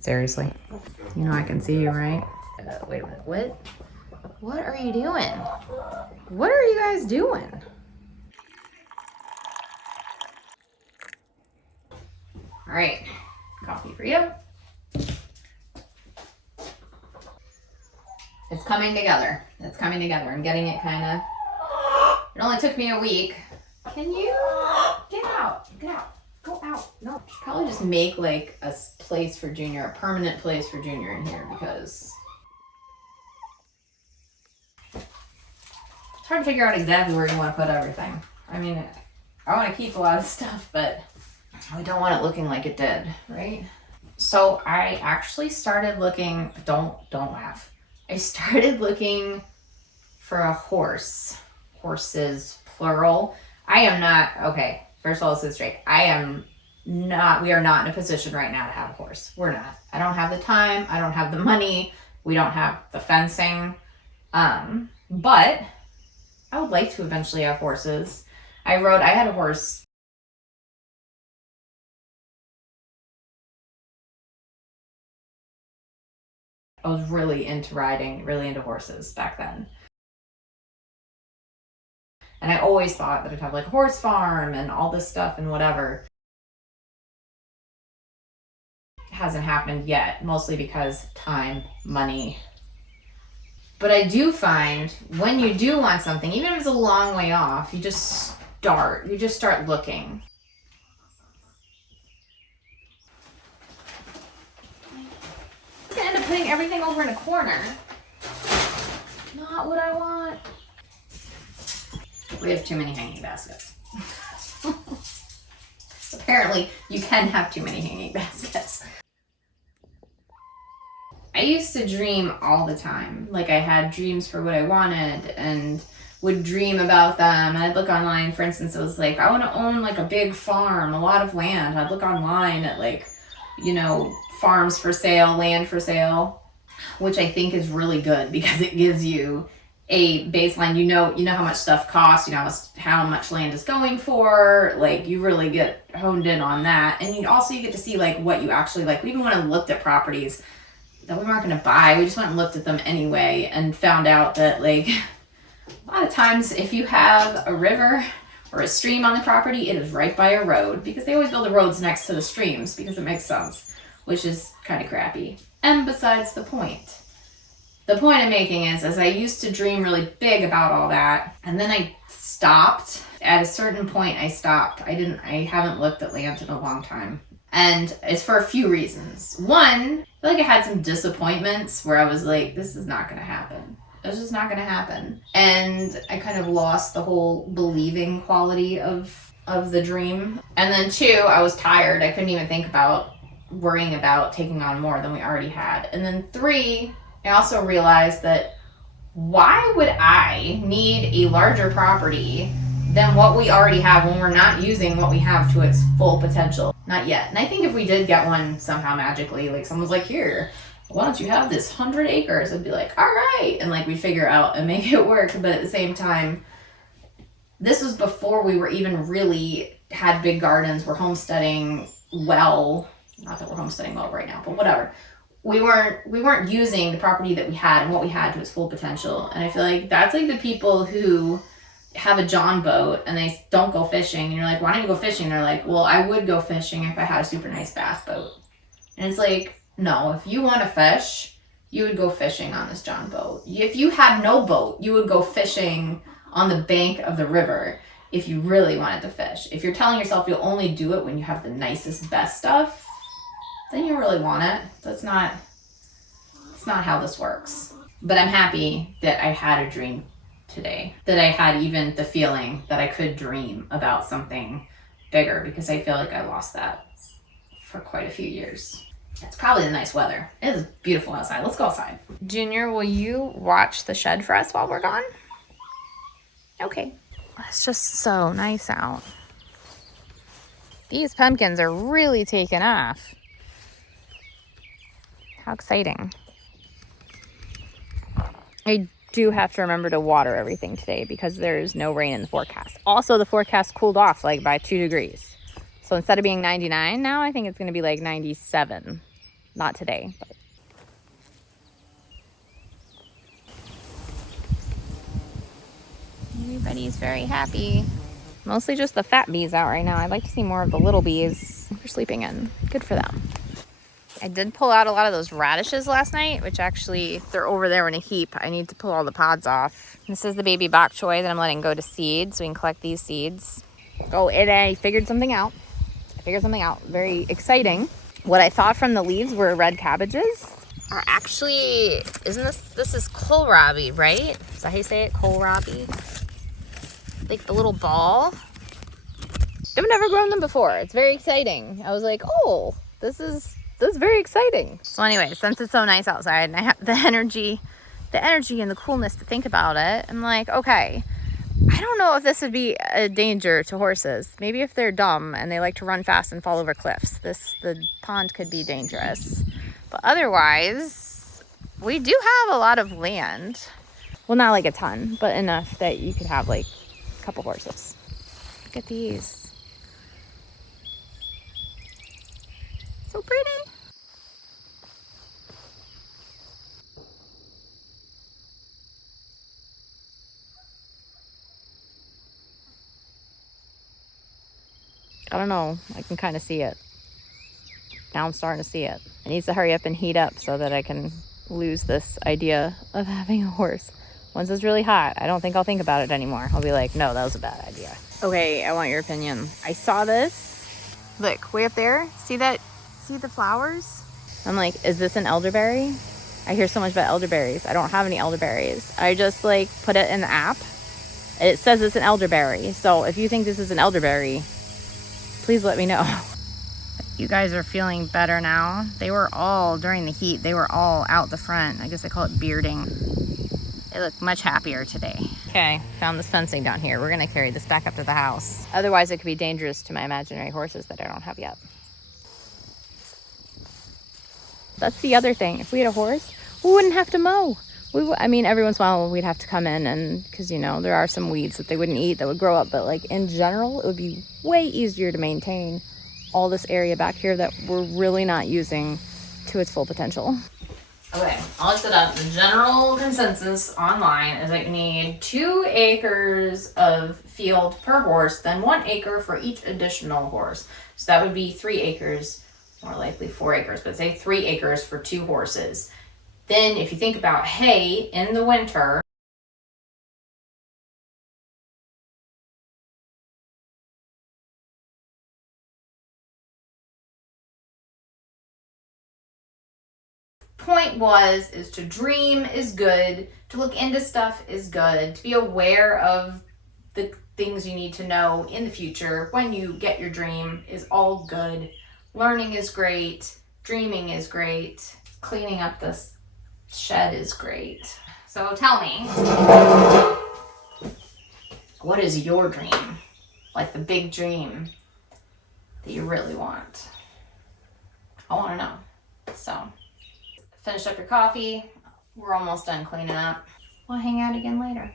Seriously. You know I can see you, right? Wait a minute. What are you doing? What are you guys doing? All right, coffee for you. It's coming together. It's coming together. I'm getting it kind of. It only took me a week. Can you get out? Get out. Go out. No. Probably just make like a place for Junior, a permanent place for Junior in here because it's hard to figure out exactly where you want to put everything. I mean, I want to keep a lot of stuff, but I don't want it looking like it did, right? So I actually started looking, don't laugh. I started looking for a horse. Horses, plural. I am not, okay, first of all, let's get straight. We are not in a position right now to have a horse. We're not. I don't have the time. I don't have the money. We don't have the fencing. But I would like to eventually have horses. I had a horse. I was really into riding, really into horses back then. And I always thought that I'd have like a horse farm and all this stuff and whatever. It hasn't happened yet, mostly because time, money. But I do find when you do want something, even if it's a long way off, you just start looking. I'm gonna end up putting everything over in a corner. Not what I want. We have too many hanging baskets. Apparently, you can have too many hanging baskets. I used to dream all the time. Like I had dreams for what I wanted and would dream about them. And I'd look online, for instance, it was like, I want to own like a big farm, a lot of land. I'd look online at like, farms for sale, land for sale, which I think is really good because it gives you a baseline. You know how much stuff costs, you know how much land is going for, like you really get honed in on that. And you get to see like what you actually like. We even went and looked at properties that we weren't going to buy. We just went and looked at them anyway and found out that like a lot of times if you have a river or a stream on the property, it is right by a road because they always build the roads next to the streams because it makes sense, which is kind of crappy. And besides the point. The point I'm making is I used to dream really big about all that, and then I stopped. At a certain point, I stopped. I haven't looked at land in a long time. And it's for a few reasons. One, I feel like I had some disappointments where I was like, this is not going to happen. It's just not going to happen. And I kind of lost the whole believing quality of the dream. And then two, I was tired. I couldn't even think about worrying about taking on more than we already had. And then three, I also realized that why would I need a larger property than what we already have when we're not using what we have to its full potential? Not yet. And I think if we did get one somehow magically, like someone's like, here, why don't you have this 100 acres? I'd be like, all right. And like we'd figure out and make it work. But at the same time, this was before we were even really had big gardens. We're homesteading well. Not that we're homesteading well right now, but whatever. We weren't using the property that we had and what we had to its full potential. And I feel like that's like the people who have a John boat and they don't go fishing. And you're like, why don't you go fishing? And they're like, well, I would go fishing if I had a super nice bass boat. And it's like, no, if you want to fish, you would go fishing on this John boat. If you had no boat, you would go fishing on the bank of the river if you really wanted to fish. If you're telling yourself you'll only do it when you have the nicest, best stuff, then you really want it. It's not how this works. But I'm happy that I had a dream today, that I had even the feeling that I could dream about something bigger, because I feel like I lost that for quite a few years. It's probably the nice weather. It is beautiful outside. Let's go outside. Junior, will you watch the shed for us while we're gone? Okay. It's just so nice out. These pumpkins are really taking off. How exciting. I do have to remember to water everything today because there's no rain in the forecast. Also, the forecast cooled off like by 2 degrees. So instead of being 99 now, I think it's going to be like 97. not today. But. Everybody's very happy. Mostly just the fat bees out right now. I'd like to see more of the little bees. They're sleeping in. Good for them. I did pull out a lot of those radishes last night, which actually, they're over there in a heap. I need to pull all the pods off. This is the baby bok choy that I'm letting go to seed, so we can collect these seeds. Oh, and I figured something out. Very exciting. What I thought from the leaves were red cabbages are actually, this is kohlrabi, right? Is that how you say it? Kohlrabi? Like the little ball. I've never grown them before. It's very exciting. I was like, oh, this is very exciting. So anyway, since it's so nice outside and I have the energy and the coolness to think about it, I'm like, okay, I don't know if this would be a danger to horses. Maybe if they're dumb and they like to run fast and fall over cliffs, the pond could be dangerous. But otherwise, we do have a lot of land. Well, not like a ton, but enough that you could have like a couple horses. Look at these. So pretty. I don't know. I can kind of see it. Now I'm starting to see it. It needs to hurry up and heat up so that I can lose this idea of having a horse. Once it's really hot, I don't think I'll think about it anymore. I'll be like, no, that was a bad idea. Okay, I want your opinion. I saw this. Look, way up there. See that? See the flowers? I'm like, is this an elderberry? I hear so much about elderberries. I don't have any elderberries. I just like put it in the app. It says it's an elderberry. So if you think this is an elderberry, please let me know. You guys are feeling better now. They were all, during the heat, they were all out the front. I guess they call it bearding. They look much happier today. Okay, found this fencing down here. We're gonna carry this back up to the house. Otherwise it could be dangerous to my imaginary horses that I don't have yet. That's the other thing. If we had a horse, we wouldn't have to mow. I mean, every once in a while we'd have to come in and, because, you know, there are some weeds that they wouldn't eat that would grow up. But like in general, it would be way easier to maintain all this area back here that we're really not using to its full potential. Okay, I looked it up. The general consensus online is that you need 2 acres of field per horse, then 1 acre for each additional horse. So that would be 3 acres, more likely 4 acres, but say 3 acres for 2 horses. Then if you think about hay in the winter, point is to dream is good, to look into stuff is good, to be aware of the things you need to know in the future when you get your dream is all good. Learning is great, dreaming is great, cleaning up this shed is great. So tell me, what is your dream? Like the big dream that you really want? I want to know. So, finish up your coffee. We're almost done cleaning up. We'll hang out again later.